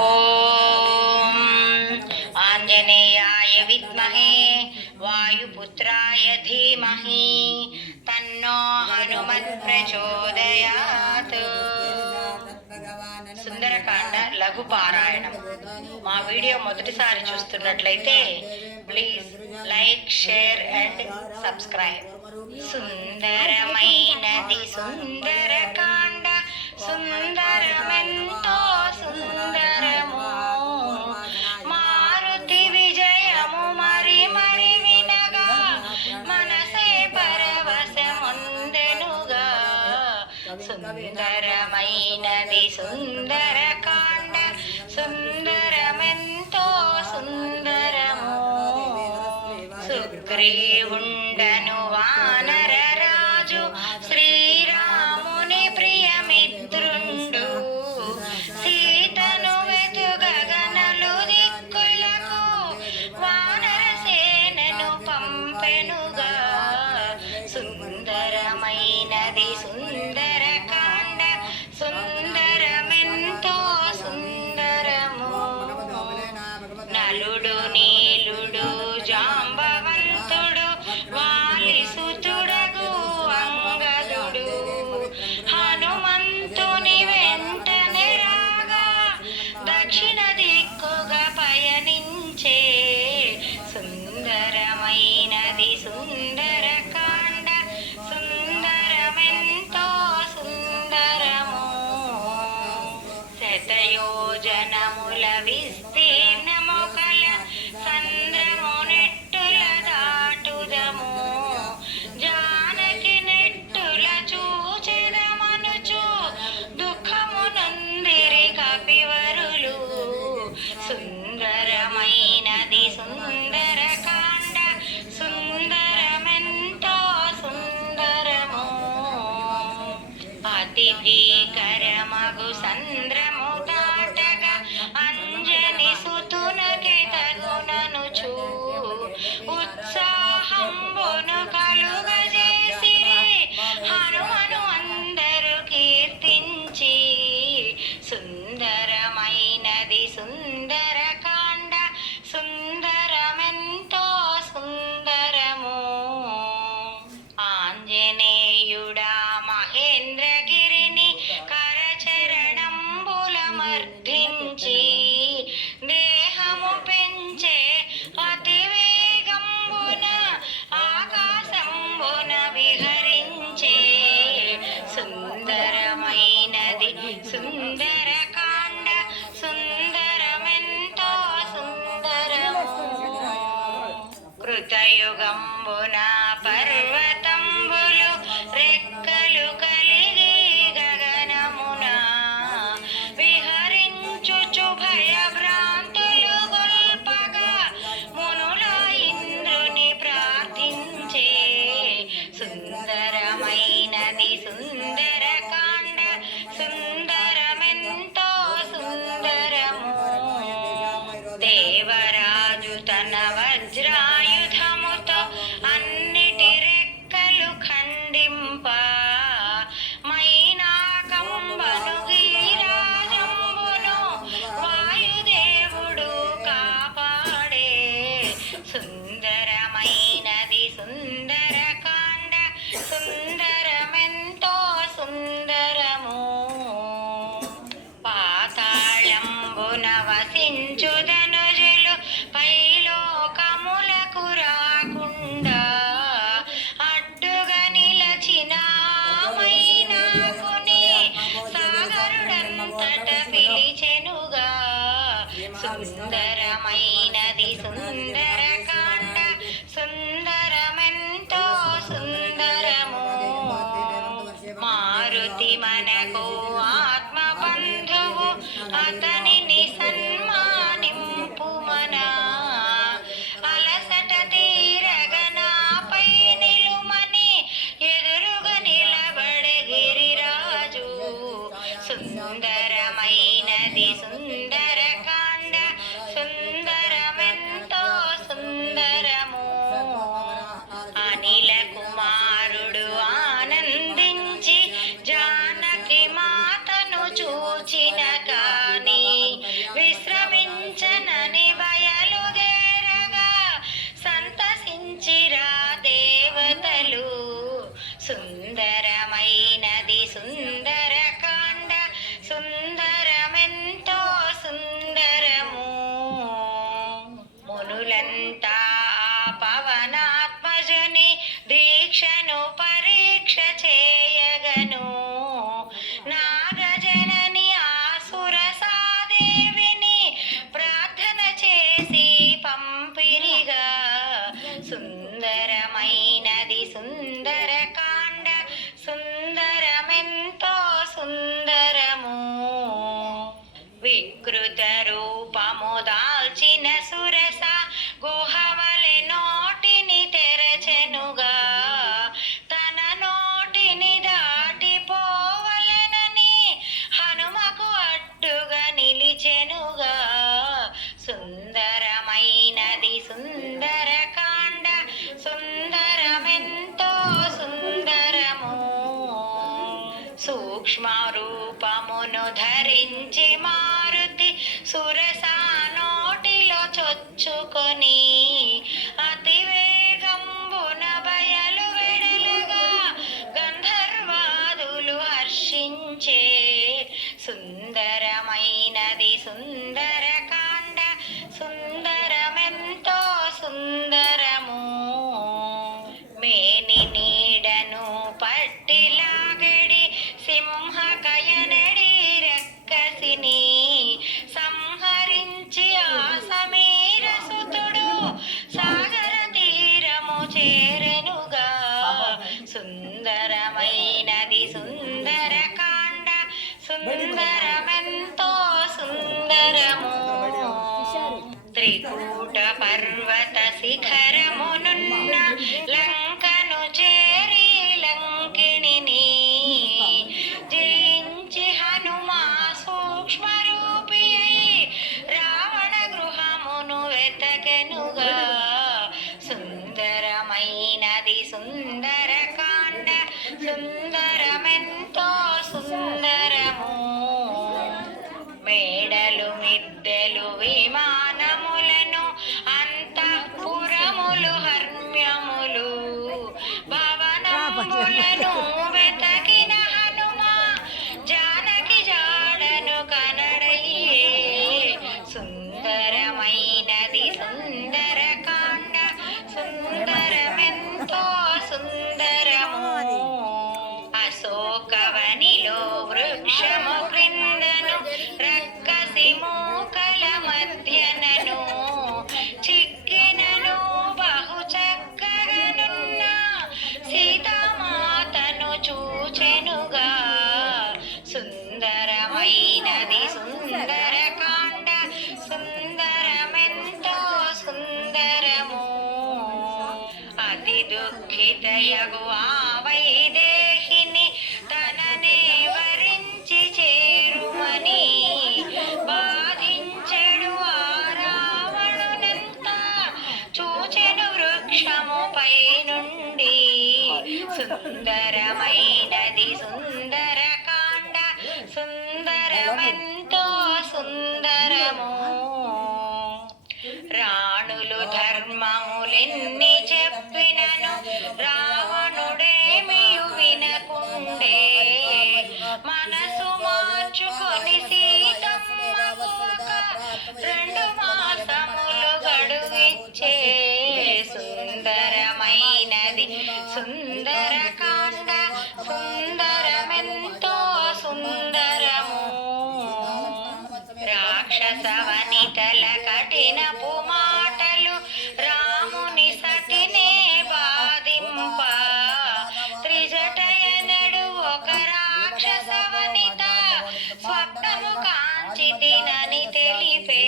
ఓం ఆంజనేయాయ విద్మహే వాయుపుత్రాయ ధీమహి తన్నో హనుమత్ ప్రచోదయాత్. సుందరకాండ లఘు పారాయణం. మా వీడియో మొదటిసారి చూస్తున్నట్లయితే please like, share and subscribe. సుందరమైనది సుందరకాండ, సుందరమెంతో సుందరము. మారుతి విజయము మరి మరి వినగా మనసే పరవశముందెనుగా. సుందరమైనది సుందరకాండ, సుందరమెంతో సుందరము. సుగ్రీవుండను వానర రాజు, శ్రీరాముని ప్రియమిత్రుండు. సీతను వెతుగగనలు దిక్కులకు వానర సేనను పంపెనుగా. సుందరమైనది సుందరకాండ, సుందరమెంతో సుందరము. నలుడు నీలుడు జాంబవంతుడు, వాలిసుతుడగు అంగదుడు. హనుమంతుని వెంటనే రాగా దక్షిణ దిక్కుగా పయనించే. సుందరమైనది సుందరకాండ, సుందరమెంతో సుందరము. శతయోజనముల విస్తీర్ణము కల సంద్రము నెట్టుల దాటుదము. జానకి నెట్టుల చూచెదమనుచు దుఃఖము నొందిరి కపివరులు. సుందరమైనది సుందరకాండ, సుందరమెంతో సుందరము. అతి భీకరమగు సంద్రము దాటగా అంజని సుతునకి తగుననుచు ఉత్సాహంబును కలుగజేసిరి హనుమను అందరూ కీర్తించి. సుందరమైనది సుందరకాండ, సుందరమెంతో సుందరము. ఆంజనేయుడా మహేంద్రగిరిని కరచరణంబుల మర్ధించి. దేహము పెంచే అతి వేగంబున ఆకాశంబున విహరించే. సుందరమైనది సుందరకాండ, సుందరమెంతో సుందరము. కృతయుగంబున పర్వతంబులు రెక్కలు కలిగి గగనమున విహరించుచు భయభ్రాంతులు గొల్పగా మునుల ఇంద్రుని ప్రార్థించే. సుందరమైనది సుందరకాండ, సుందరమెంతో సుందరము. దేవరాజు తన వజ్రాయుధముతో అన్నిటి రెక్కలు ఖండింప. మైనాకంబను గిరిరాజంబును వాయుదేవుడు కాపాడే. సుందరమైనది సుందరకాండ, సుందరమెంతో సుందరము. పాతాళంబున వసించు ధనుజులు పైలోకములకు రాకుండా అడ్డుగా నిలచిన మైనాకుని సాగరుడంతట పిలిచెనుగా. సుందరమైనది సుందరకాండ, సుందరమెంతో సుందరము. మారుతి మనకు ఆత్మబంధువు, అతనిని సన్మానింపుమనా. అలసట తీరగనాపై నిలుమని ఎదురుగా నిలబడే గిరిరాజు. సుందరమైనది సుందరకాండ, సుందరమెంతో రూపము దాల్చిన సురస గుహవలె నోటిని తెరచెనుగా తన నోటిని దాటిపోవలెనని హనుమకు అడ్డుగా నిలిచెనుగా. సుందరమైనది సుందరకాండ సుందరమెంతో సుందరము. సూక్ష్మ రూపమును ధరించి మారుతి సురస నోటిలో చొచ్చుకొని అతి వేగంబున బయలు వెడలగా గంధర్వాదులు హర్షించే. సుందరమైనది సుందరకాండ సుందరమెంతో సుందరము. మేని నీడను పట్టిలాగడి సింహకయనడి రక్కసిని సంహరించి ఆ సమీరసుతుడు సాగర తీరము చేరెనుగా. సుందరమైనది సుందరకాండ సుందరమెంతో సుందరము. త్రికూట పర్వత శిఖరమునున్న లంకను చేరి లంకిణిని జయించి హనుమా సూక్ష్మ రూపి అయి రావణ గృహమును వెతకెనుగా. సుందరమైనది సుందరకాండ సుందరమెంతో సుందరము. మేడలు మిద్దెలు విమానములను అంతఃపురములు హర్మ్యములు భవనములను వెతకిన హనుమా జానకి జాడను కనడయ్యే. సుందరమైనది సుందరకాండ సుందరమెంతో సుందరము. అశోకవనిలో వృక్షము క్రిందను రక్కసి మూకల మధ్యనను చిక్కినను బహు చక్కగనున్న సీతామాతను చూచెనుగా. సుందరమైనది సుందరకాండ సుందరమెంతో సుందరము. అతి దుఃఖితయగు ఆ వైదేహిని తననే వరించి చేరుమని బాధించెడు ఆ రావణునంత చూచెను వృక్షముపై నుండి. సుందరమైనది సుందరకాండ సుందరమెంతో సుందరము. రాణులు ధర్మములెన్ని చెప్పినను రావణుడేమియు వినకుండే మనసు మార్చుకొని సీతమ్మకు ఒక 2 మాసములు గడువిచ్చే. సుందరమైనది సుందరకాండ సుందరమెంతో సుందరము. రాక్షస వనితల కఠినపు మాటలు రాముని సతినే బాధింప త్రిజటయనడు ఒక రాక్షస వనిత స్వప్నము కాంచి తినని తెలిపే.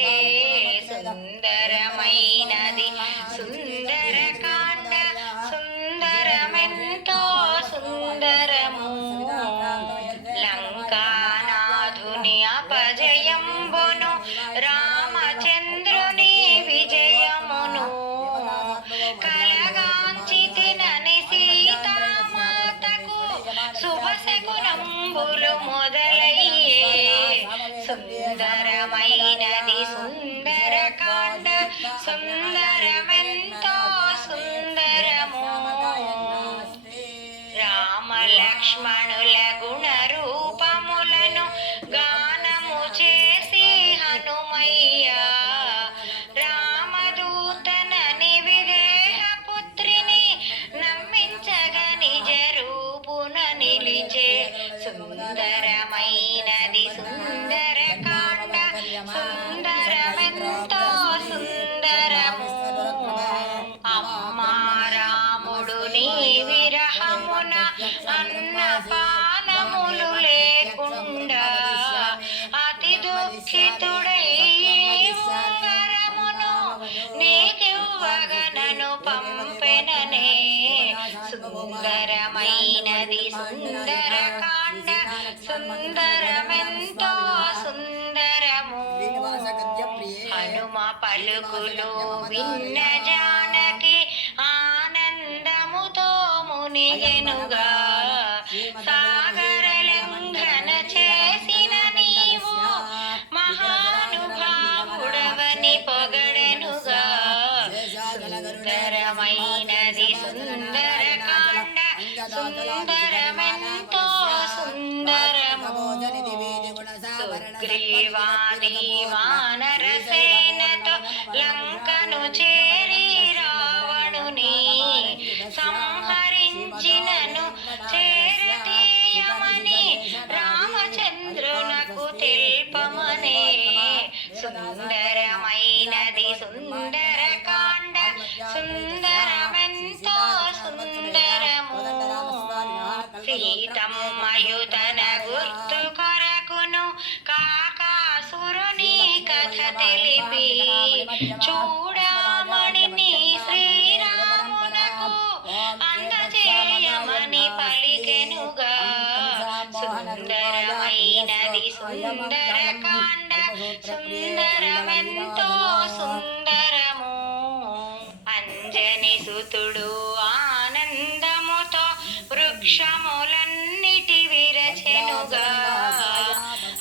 సుందరమైనది సుందరకాండ సుందరమెంతో సుందరము. లంకానాథుని అపజయంబును రామచంద్రుని విజయమును కలగాంచి తినని సీతామాతకు శుభశకునంబులు మొదలయ్యే. సుందరమైనది సుందరకాండ సుందరమెంతో సుందరము. రామ లక్ష్మణుల గుణ రూపములను గానము చేసి హనుమయ్య రామదూతనని విదేహ పుత్రిని నమ్మించగ నిజ రూపున నిలిచే. సుందరమైనది సుందరకాండ సుందరమే హనుమ పలుకులు విన్న జానకి ఆనందముతో మునిగెనుగా. సాగర లంఘన చేసిన నీవు మహానుభావుడవని పొగడెనుగా. సుందరమైనది సుందరకాండ సుందరమెంతో సుందరము. సుగ్రీవాది వానర సేనతో లంకను చేరి రావణుని సంహరించినను చేరతీయమని రామచంద్రునకు తెల్పమనే. సుందరమైనది సుందరకాండ సుందరమెంతో సుందరము. సీతమ్మయు తన గుర్తు కొరకును కాకాసురుని కథ తెలిపి చూడమణిని శ్రీరామునకు అందజేయమని పలికెనుగా. సుందరమైనది సుందరకాండ సుందరమెంతో సుందరము. అంజని సుతుడు ఆనందముతో వృక్షములన్నిటి విరచెనుగా.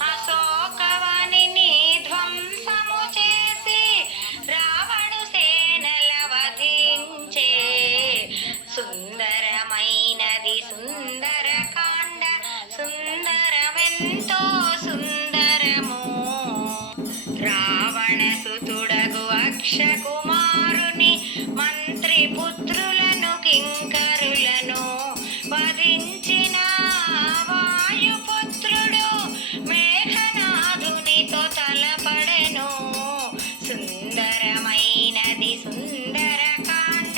అశోకవనిని ధ్వంసము చేసి రావణు సేనల వధించే. సుందరమైనది సుందరకాండ సుందరమెంతో సుందరము. రావణ సుతుడగు అక్షకుమారుని మంత్రి పుత్రులను కింకరులను వధించిన వాయుపుత్రుడు మేఘనాథునితో తలపడెను. సుందరమైనది సుందరకాండ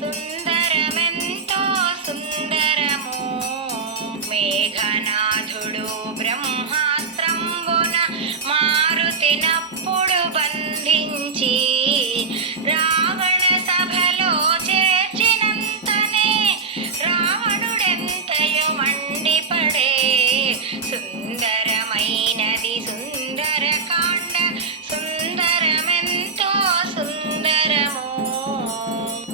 సుందరమెంతో సుందరము. మేఘనాథుడు బ్రహ్మాస్త్రంబున మారుతినప్పుడు బంధించి రావణ సభలో చేర్చినంతనే రావణుడెంతయో మండిపడే. సుందరమైనది సుందరకాండ సుందరమెంతో సుందరము.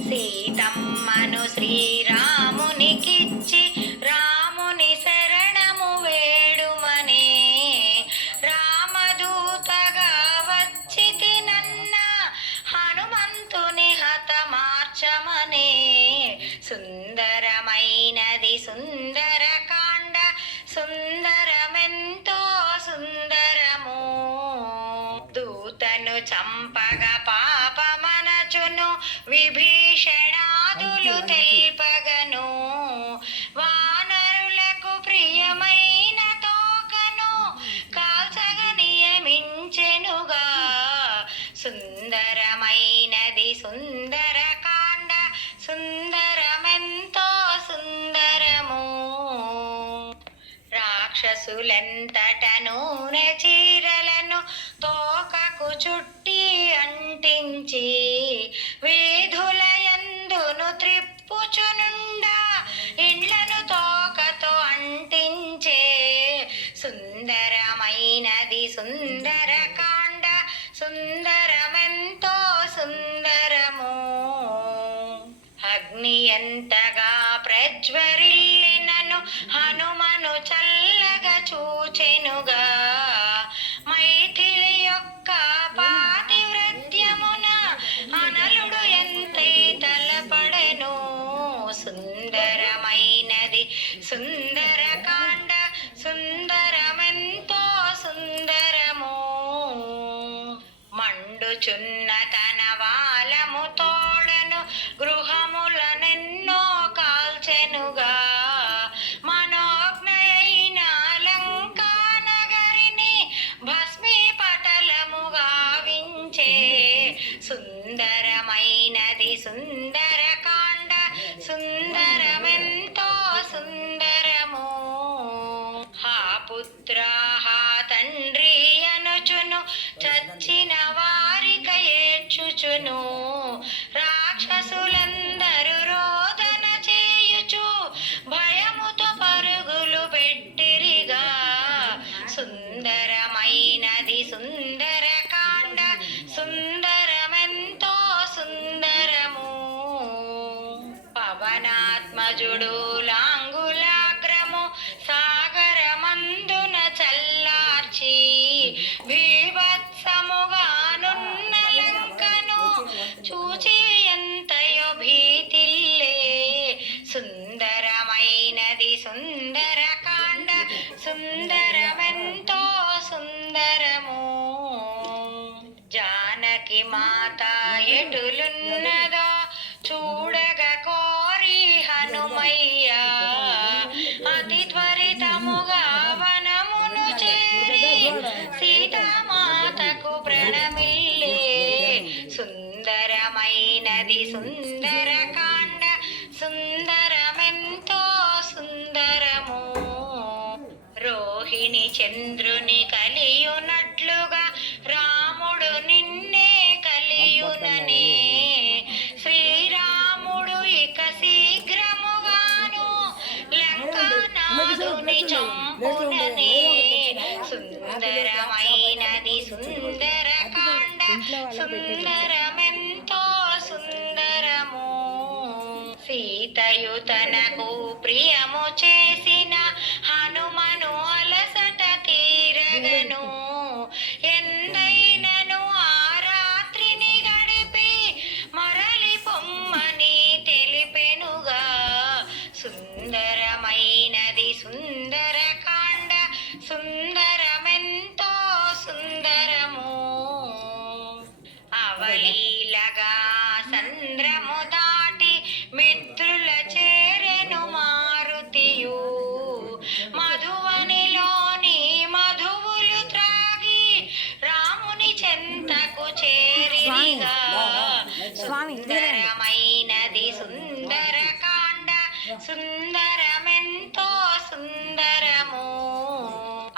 సీతమ్మను శ్రీరామునికిచ్చి రాముని శరణము వేడుమనే. రామదూతగా వచ్చితినన్న హనుమంతుని హతమార్చమనే. సుందరమైనది సుందరకాండ సుందరమెంతో సుందరము. దూతను చంపగ పాపమనచును విభీషణాదులు తెల్పగను. వానరులకు ప్రియమైన తోకను కాల్చగ నియమించెనుగా. సుందరమైనది సుందరకాండ సుందరమెంతో సుందరము. రాక్షసులెంతటను చీరలను తోకకు చుట్టి అంటించి వీధులయందును త్రిప్పుచునుండా ఇండ్లను తోకతో అంటించే. సుందరమైనది సుందరకాండ సుందరమెంతో సుందరము. అగ్ని ఎంతగా ప్రజ్వరిల్లినను హనుమను చల్లగా చూచెనుగా. మైథిలి యొక్క పాతివ్రత్యమున అనలుడు ఎంతై తలపడెను. సుందరమైనది సుందరకాండ సుందరమెంతో సుందరము. మండుచున్న తన వాలము తోడను గృహములనెన్నో కాల్చెనుగా. మనోజ్ఞయైన లంకా నగరిని భస్మీపటలము గావించే. సుందరమైనది సుందరకాండ సుందరమెంతో సుందరము. హా పుత్రా హా తండ్రి అనుచును చచ్చిన వారిక ఏడ్చుచును. రాక్షసులందరూ రోదన చేయుచు భయముతో పరుగులు పెట్టిరిగా. సుందరమైనది సుందరకాండ సుందరమెంతో జానకి మాత ఎటులున్నదో చూడగ కోరి హనుమయ్య అతి త్వరితముగా వనమును చేరి సీతామాతకు ప్రణమిల్లే సుందరమైనది సుందరకాండ సుందరమెంతో సుందరము రోహిణి చంద్రుని కలియునట్లుగా రాముడు నిన్నే కలియుననే శ్రీరాముడు ఇక శీఘ్రముగాను లంకానాథుని చంపుననే సుందరమైనది సుందరకాండ సుందరమెంతో సుందరము సీతయు తనకు ప్రియము చేసిన హనుమను అలసట తీరగను ఎందైనను ఆ రాత్రిని గడిపి మరలి పొమ్మని తెలిపెనుగా సుందరమైనది సుందరకాండ సుందరమెంతో సుందరము అవలీలగా సంద్రము దాటి మిత్రుల చేరెను మారుతియు మధువనిలోని మధువులు త్రాగి రాముని చెంతకు చేరిగా సుందరమైనది సుందరకాండ సుందరమెంతో సుందరము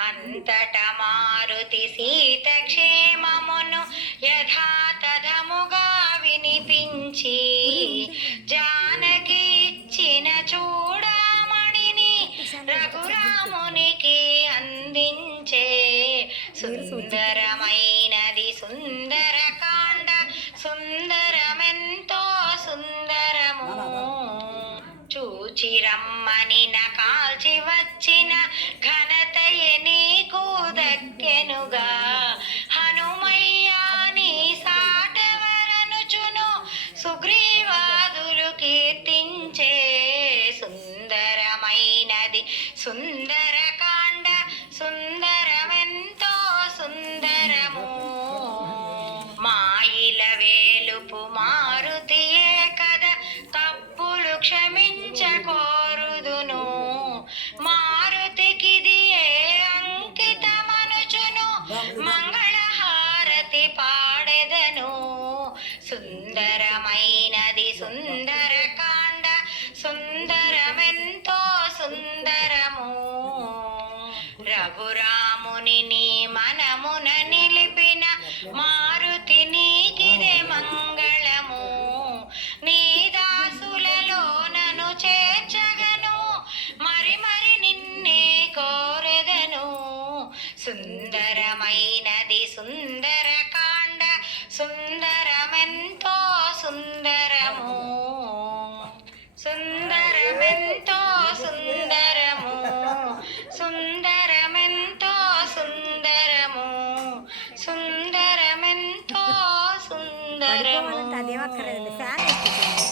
అంతట మారుతి సీత క్షేమమును యథాతథముగా వినిపించి జానకి ఇచ్చిన చూడామణిని రఘురామునికి అందించే సుందరమైనది సుందరకాండ సుందరమెంతో సుందరము చూచి రమ్మని కాల్చి వచ్చిన ఘనతయే నీకు దక్కెనుగా హనుమయ్య నీ సాటవరనుచును సుగ్రీవాదులు కీర్తించే సుందరమైనది సుందరకాండ సుందరమెంతో సుందరము మాయిల వేలుపు మారుతియే కదా తప్పులు క్షమించకోరుదును మారుతికిదియే అంకితమనుచును మంగళహారతి పాడెదను సుందరమైనది సుందరకాండ సుందరమెంతో సుందరము రఘురాముని నీ మనమున నిలిపిన మారుతి నీకిదే మంగళము నీ దాసులలో నన్ను చేర్చగను మరి మరి నిన్నే కోరెదను సుందరమైనది సుందరకాండ సుందరమెంతో సుందరము సుందరమెంతో సుందరము సుందరమెంతో సుందరము సుందరమెంతో సుందరము అదేమక్కర్లేదండి ఫ్యాన్